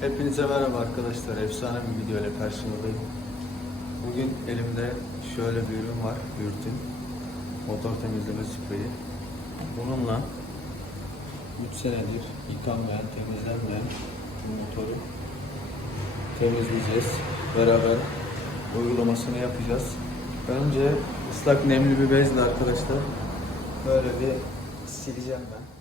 Hepinize merhaba arkadaşlar. Efsane bir video ile karşınızdayım. Bugün elimde şöyle bir ürün var. Ürtün. Motor temizleme spreyi. Bununla 3 senedir yıkanmayan, temizlenmeyen bu motoru temizleyeceğiz. Beraber uygulamasını yapacağız. Önce ıslak nemli bir bezle arkadaşlar böyle bir sileceğim ben.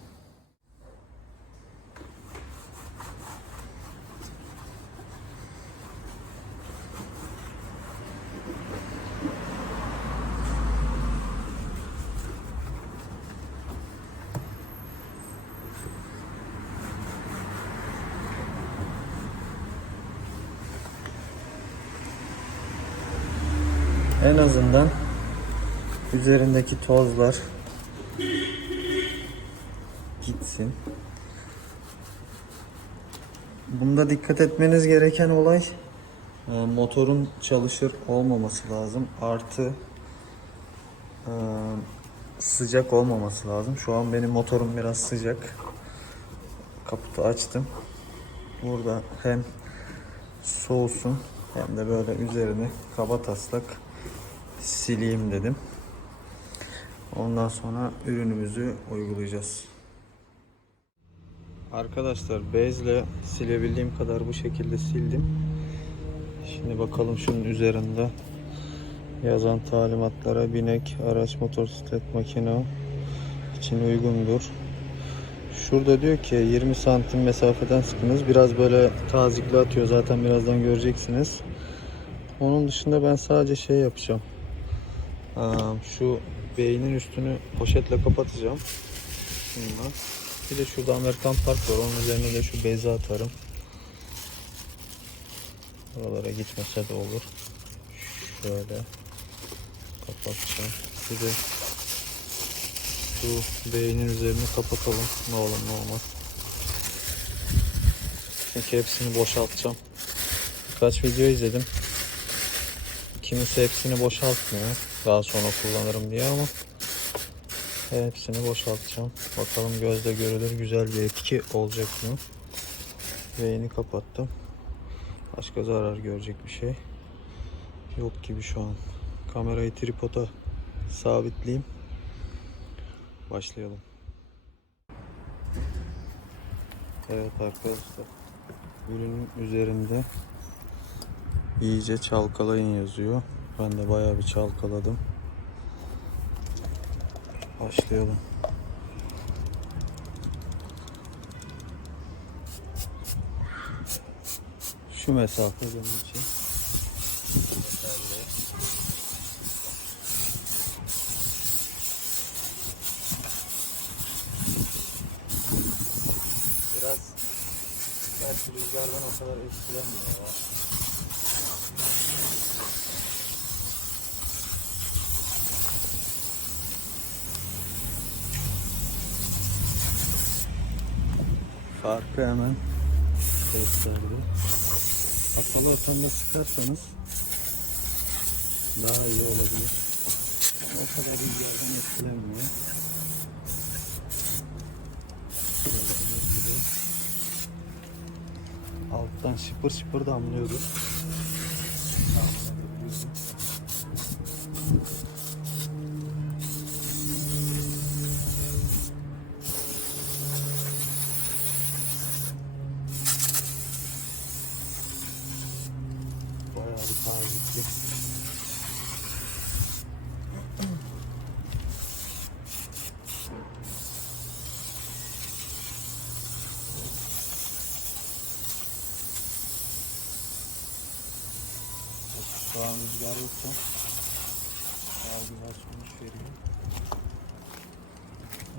En azından üzerindeki tozlar gitsin. Bunda dikkat etmeniz gereken olay e, motorun çalışır olmaması lazım. Artı e, sıcak olmaması lazım. Şu an benim motorum biraz sıcak. Kaputu açtım. Burada hem soğusun hem de böyle üzerini kaba taslak sileyim dedim. Ondan sonra ürünümüzü uygulayacağız. Arkadaşlar bezle silebildiğim kadar bu şekilde sildim. Şimdi bakalım şunun üzerinde yazan talimatlara binek, araç, motosiklet, makine için uygundur. Şurada diyor ki 20 santim mesafeden sıkınız. Biraz böyle tazikli atıyor zaten birazdan göreceksiniz. Onun dışında ben sadece şey yapacağım. Şu beynin üstünü poşetle kapatacağım. Bununla. Bir de şurada Amerikan Park var. Onun üzerine de şu bezi atarım. Oralara gitmese de olur. Şöyle kapatacağım. Bir de şu beynin üzerini kapatalım. Ne olur ne olmaz. Çünkü hepsini boşaltacağım. Birkaç video izledim. Kimisi hepsini boşaltmıyor. Daha sonra kullanırım diye ama hepsini boşaltacağım. Bakalım gözle görülür güzel bir etki olacak mı? Beyni kapattım. Başka zarar görecek bir şey yok gibi şu an. Kamerayı tripoda sabitleyeyim. Başlayalım. Evet arkadaşlar. Ürünün üzerinde iyice çalkalayın yazıyor. Ben de bayağı bir çalkaladım. Başlayalım. Şu mesafe benim için. Biraz sert rüzgardan o kadar etkilenmiyor Farkı hemen gösterdi. Kapalı ortamda sıkarsanız daha iyi olabilir. O kadar rüzgardan etkilenmiyor. Gördüğünüz gibi. Alttan şıpır şıpır damlıyordu. Damlayabiliyordu. Şu an rüzgar yoksa daha güzel sonuç veriyor.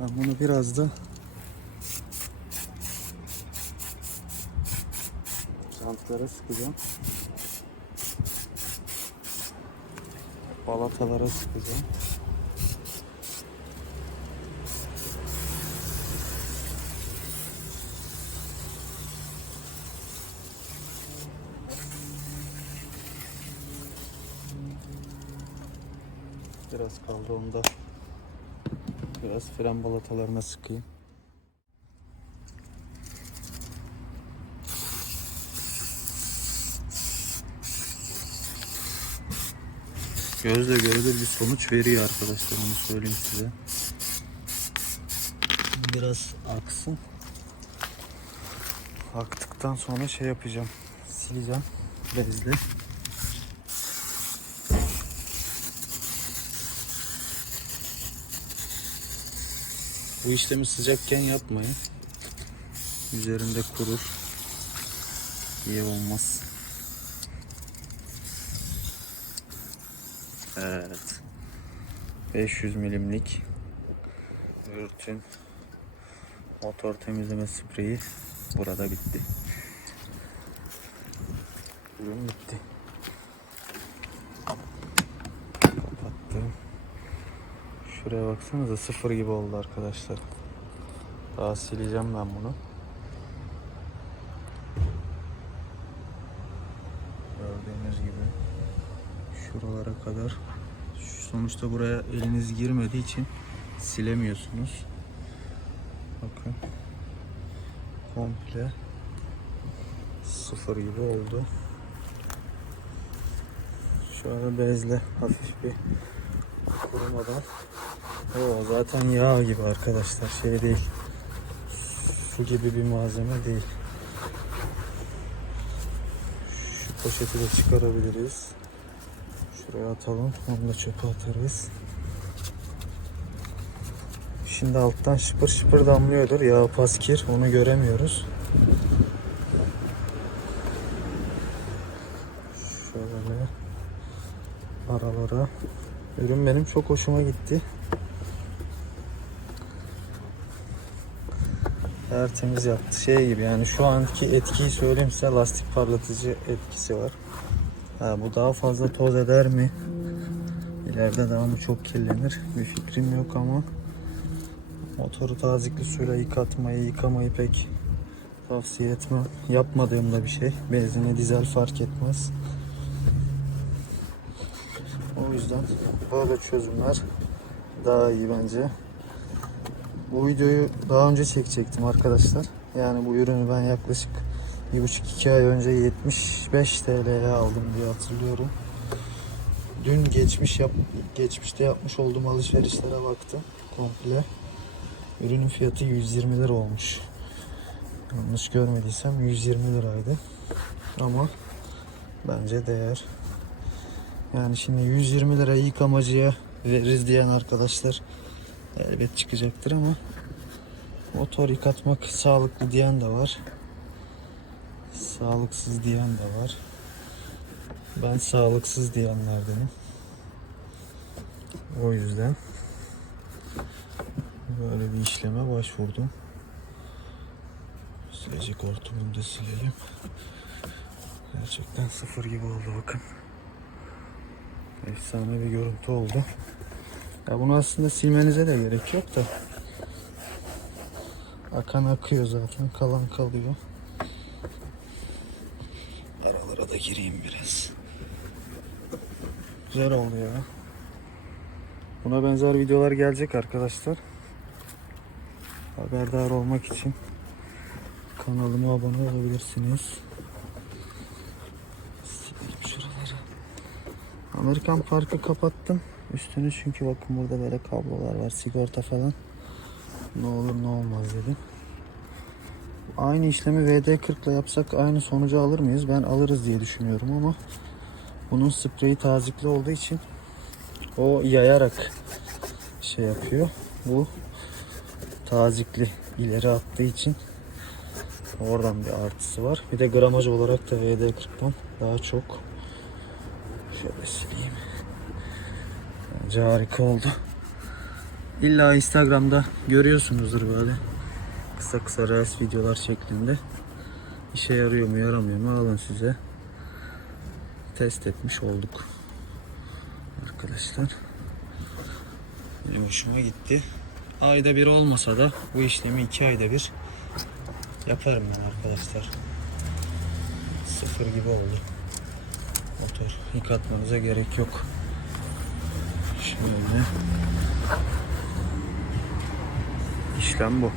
Ben bunu biraz da jantlara sıkacağım. balatalara sıkacağım. lastikler az kaldı onda. Biraz fren balatalarına sıkayım. Gözle gözle bir sonuç veriyor arkadaşlar onu söyleyeyim size. Biraz aksın. Aktıktan sonra şey yapacağım. Sileceğim bezle. Bu işlemi sıcakken yapmayın. Üzerinde kurur. İyi olmaz. Evet. 500 milimlik Rürtün motor temizleme spreyi burada bitti. Ürün bitti. Kapattım. Şuraya baksanıza sıfır gibi oldu arkadaşlar. Daha sileceğim ben bunu. Gördüğünüz gibi şuralara kadar sonuçta buraya eliniz girmediği için silemiyorsunuz. Bakın komple sıfır gibi oldu. Şöyle bezle hafif bir kurumadan. O zaten yağ gibi arkadaşlar şey değil. Su gibi bir malzeme değil. Şu poşeti de çıkarabiliriz. Şuraya atalım. Onu da çöpe atarız. Şimdi alttan şıpır şıpır damlıyordur. Yağ paskir. Onu göremiyoruz. Şöyle aralara. Ürün benim çok hoşuma gitti. Tertemiz yaptı. Şey gibi yani şu anki etkiyi söyleyeyim size lastik parlatıcı etkisi var. Ha, bu daha fazla toz eder mi? İleride daha mı çok kirlenir? Bir fikrim yok ama motoru tazikli suyla yıkatmayı, yıkamayı pek tavsiye etmem. Yapmadığım da bir şey. Benzine dizel fark etmez. O yüzden böyle çözümler daha iyi bence. Bu videoyu daha önce çekecektim arkadaşlar. Yani bu ürünü ben yaklaşık bir buçuk iki ay önce 75 TL'ye aldım diye hatırlıyorum. Dün geçmiş yap geçmişte yapmış olduğum alışverişlere baktım komple. Ürünün fiyatı 120 lira olmuş. Yanlış görmediysem 120 liraydı. Ama bence değer. Yani şimdi 120 lira yıkamacıya veririz diyen arkadaşlar elbet çıkacaktır ama motor yıkatmak sağlıklı diyen de var. Sağlıksız diyen de var. Ben sağlıksız diyenlerdenim. O yüzden böyle bir işleme başvurdum. Silecek hortumunu da silelim. Gerçekten sıfır gibi oldu bakın. Efsane bir görüntü oldu. Ya bunu aslında silmenize de gerek yok da. Akan akıyor zaten. Kalan kalıyor. Aralara da gireyim biraz. Güzel oldu ya. Buna benzer videolar gelecek arkadaşlar. Haberdar olmak için kanalıma abone olabilirsiniz. Sileyim şuraları. Amerikan Park'ı kapattım. Üstünü çünkü bakın burada böyle kablolar var. Sigorta falan. Ne olur ne olmaz dedim. Aynı işlemi VD40 ile yapsak aynı sonucu alır mıyız? Ben alırız diye düşünüyorum ama bunun spreyi tazikli olduğu için o yayarak şey yapıyor. Bu tazikli ileri attığı için oradan bir artısı var. Bir de gramaj olarak da VD40'dan daha çok. Şöyle sileyim. Bence harika oldu. İlla Instagram'da görüyorsunuzdur böyle. Kısa kısa reels videolar şeklinde. İşe yarıyor mu yaramıyor mu alın size. Test etmiş olduk. Arkadaşlar. Benim hoşuma gitti. Ayda bir olmasa da bu işlemi iki ayda bir yaparım ben arkadaşlar. Sıfır gibi oldu. Motor yıkatmanıza gerek yok. Şöyle. İşlem bu.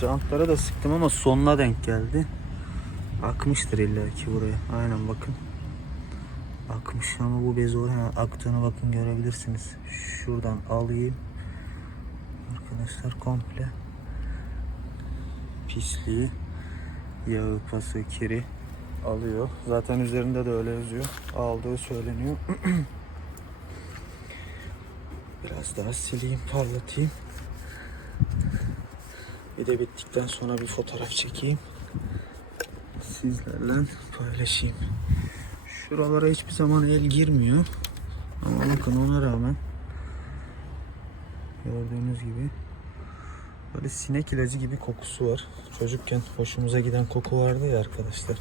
Jantlara da sıktım ama sonuna denk geldi. Akmıştır illa ki buraya. Aynen bakın. Akmış ama bu bez oraya aktığını bakın görebilirsiniz. Şuradan alayım. Arkadaşlar komple pisliği, yağı, pası, kiri alıyor. Zaten üzerinde de öyle yazıyor. Aldığı söyleniyor. Biraz daha sileyim, parlatayım. Bir de bittikten sonra bir fotoğraf çekeyim. Sizlerle paylaşayım. Şuralara hiçbir zaman el girmiyor. Ama bakın ona rağmen gördüğünüz gibi böyle sinek ilacı gibi kokusu var. Çocukken hoşumuza giden koku vardı ya arkadaşlar.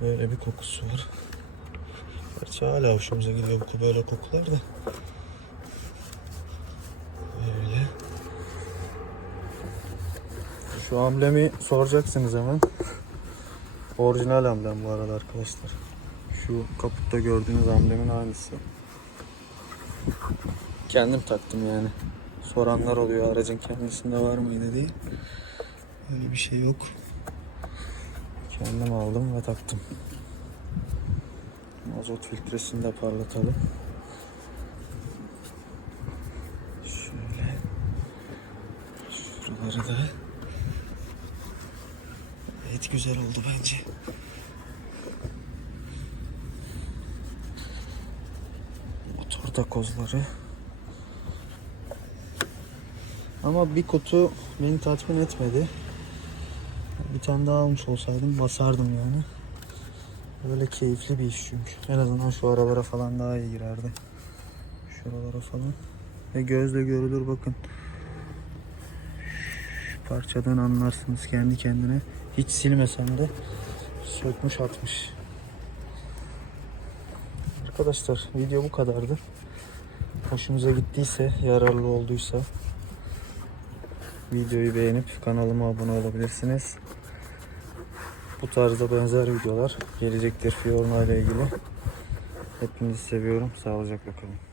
Böyle bir kokusu var. Gerçi hala hoşumuza gidiyor bu böyle kokular da. Böyle. Şu amblemi soracaksınız hemen. Orijinal amblem bu arada arkadaşlar. Şu kaputta gördüğünüz amblemin aynısı. Kendim taktım yani. Soranlar oluyor aracın kendisinde var mıydı diye. Öyle bir şey yok. Kendim aldım ve taktım. Mazot filtresini de parlatalım. Şöyle. Şuraları da. Evet güzel oldu bence. Motor takozları. Ama bir kutu beni tatmin etmedi. Bir tane daha almış olsaydım basardım yani. Böyle keyifli bir iş çünkü. En azından şu aralara falan daha iyi girerdi. Şuralara falan. Ve gözle görülür bakın. Şu parçadan anlarsınız kendi kendine. Hiç silmesem de sökmüş atmış. Arkadaşlar video bu kadardı. Hoşunuza gittiyse, yararlı olduysa videoyu beğenip kanalıma abone olabilirsiniz. Bu tarzda benzer videolar gelecektir Fiorino ile ilgili. Hepinizi seviyorum. Sağlıcakla kalın.